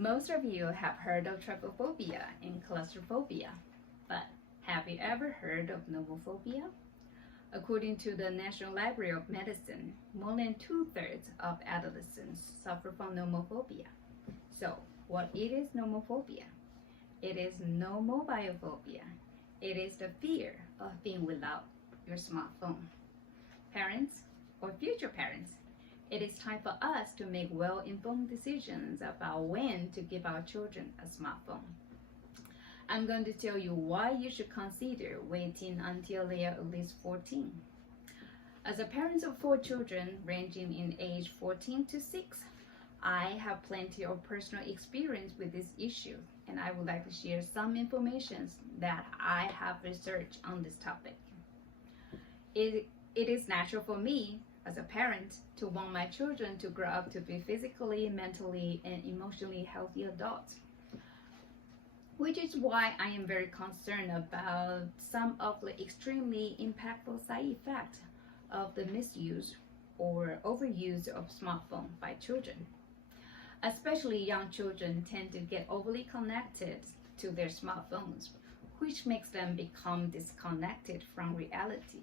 Most of you have heard of trypophobia and claustrophobia, but have you ever heard of nomophobia? According to the National Library of Medicine, more than 2/3 of adolescents suffer from nomophobia. So, what is nomophobia? It is nomophobia. It is the fear of being without your smartphone. Parents or future parents, it is time for us to make well-informed decisions about when to give our children a smartphone. I'm going to tell you why you should consider waiting until they are at least 14. As a parent of 4 children ranging in age 14 to 6, I have plenty of personal experience with this issue, and I would like to share some information that I have researched on this topic. It is natural for me as a parent to want my children to grow up to be physically, mentally, and emotionally healthy adults, which is why I am very concerned about some of the extremely impactful side effects of the misuse or overuse of smartphone by children. Especially young children tend to get overly connected to their smartphones, which makes them become disconnected from reality.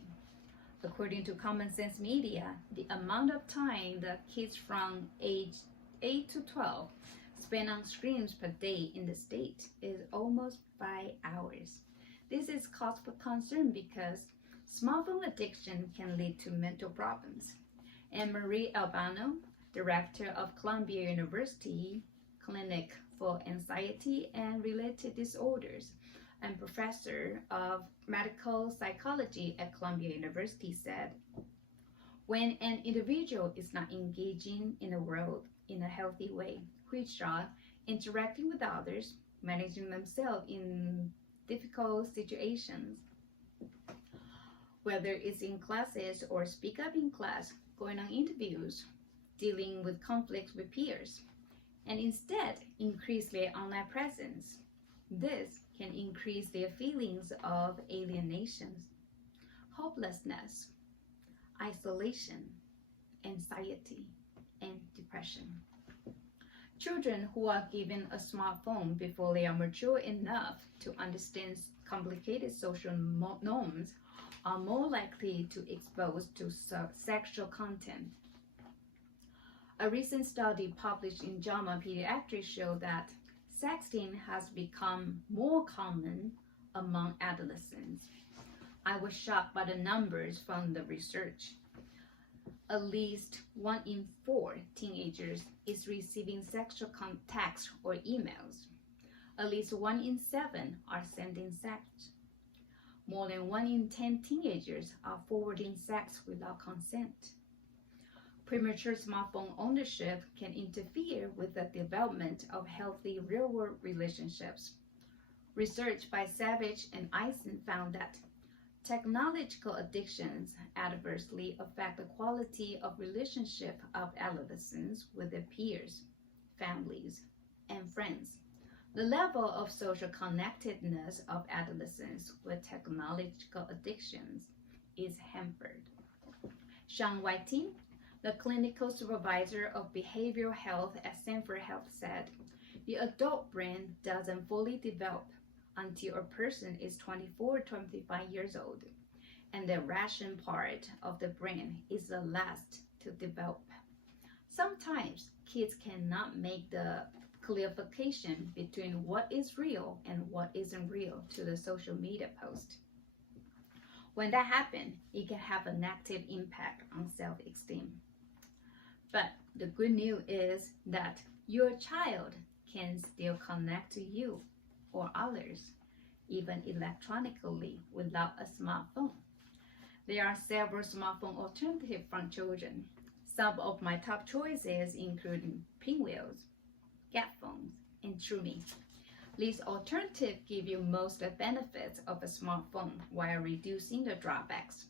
According to Common Sense Media, the amount of time that kids from age 8 to 12 spend on screens per day in the state is almost 5 hours. This is cause for concern because smartphone addiction can lead to mental problems. And Marie Albano, director of Columbia University Clinic for Anxiety and Related Disorders and professor of medical psychology at Columbia University, said, when an individual is not engaging in the world in a healthy way, which are interacting with others, managing themselves in difficult situations, whether it's in classes or speak up in class, going on interviews, dealing with conflicts with peers, and instead increase their online presence. This can increase their feelings of alienation, hopelessness, isolation, anxiety, and depression. Children who are given a smartphone before they are mature enough to understand complicated social norms are more likely to expose to sexual content. A recent study published in JAMA Pediatrics showed that sexting has become more common among adolescents. I was shocked by the numbers from the research. At least 1 in 4 teenagers is receiving sexual texts or emails. At least 1 in 7 are sending sex. More than 1 in 10 teenagers are forwarding sex without consent. Premature smartphone ownership can interfere with the development of healthy real-world relationships. Research by Savage and Eisen found that technological addictions adversely affect the quality of relationship of adolescents with their peers, families, and friends. The level of social connectedness of adolescents with technological addictions is hampered. Sean Whiting, the clinical supervisor of behavioral health at Stanford Health, said, the adult brain doesn't fully develop until a person is 24 or 25 years old, and the rational part of the brain is the last to develop. Sometimes kids cannot make the clarification between what is real and what isn't real to the social media post. When that happens, it can have a negative impact on self-esteem. But the good news is that your child can still connect to you or others, even electronically without a smartphone. There are several smartphone alternatives for children. Some of my top choices include Pinwheels, Gap phones, and TrueMe. These alternatives give you most of the benefits of a smartphone while reducing the drawbacks.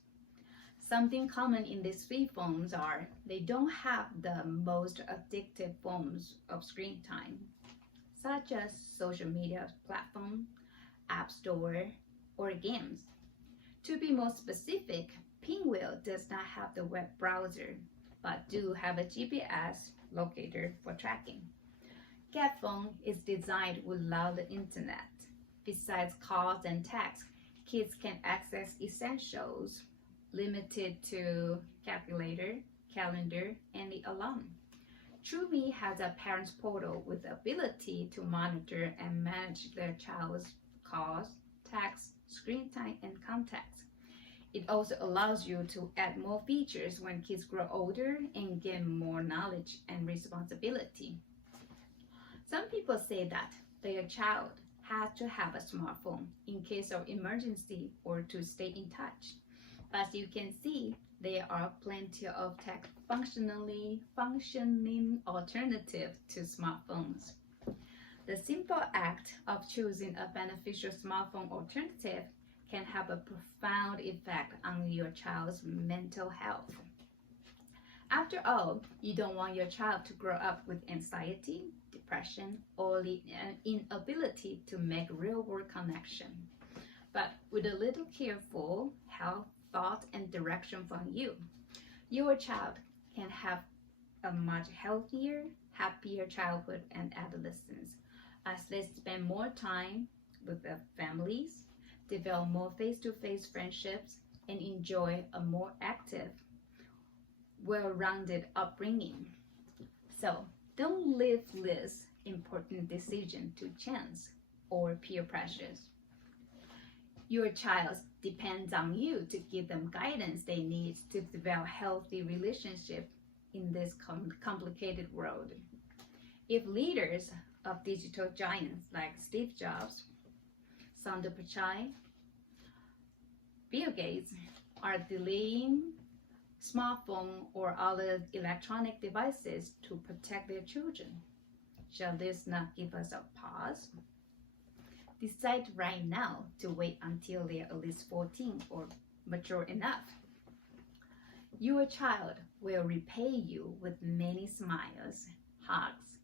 Something common in these 3 phones are they don't have the most addictive forms of screen time, such as social media platform, app store, or games. To be more specific, Pinwheel does not have the web browser, but do have a GPS locator for tracking. Cat phone is designed without the internet. Besides calls and texts, kids can access essentials limited to calculator, calendar, and the alarm. TrueMe has a parents portal with the ability to monitor and manage their child's calls, texts, screen time, and contacts. It also allows you to add more features when kids grow older and gain more knowledge and responsibility. Some people say that their child has to have a smartphone in case of emergency or to stay in touch. As you can see, there are plenty of tech functioning alternatives to smartphones. The simple act of choosing a beneficial smartphone alternative can have a profound effect on your child's mental health. After all, you don't want your child to grow up with anxiety, depression, or the inability to make real-world connection. But with a little careful help, thought, and direction from you, your child can have a much healthier, happier childhood and adolescence as they spend more time with their families, develop more face-to-face friendships, and enjoy a more active, well-rounded upbringing. So don't leave this important decision to chance or peer pressures. Your child depends on you to give them guidance they need to develop healthy relationships in this complicated world. If leaders of digital giants like Steve Jobs, Sundar Pichai, Bill Gates are delaying smartphone or other electronic devices to protect their children, shall this not give us a pause? Decide right now to wait until they are at least 14 or mature enough. Your child will repay you with many smiles, hugs,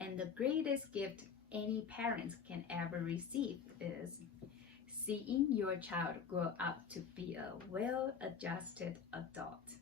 and the greatest gift any parents can ever receive is seeing your child grow up to be a well-adjusted adult.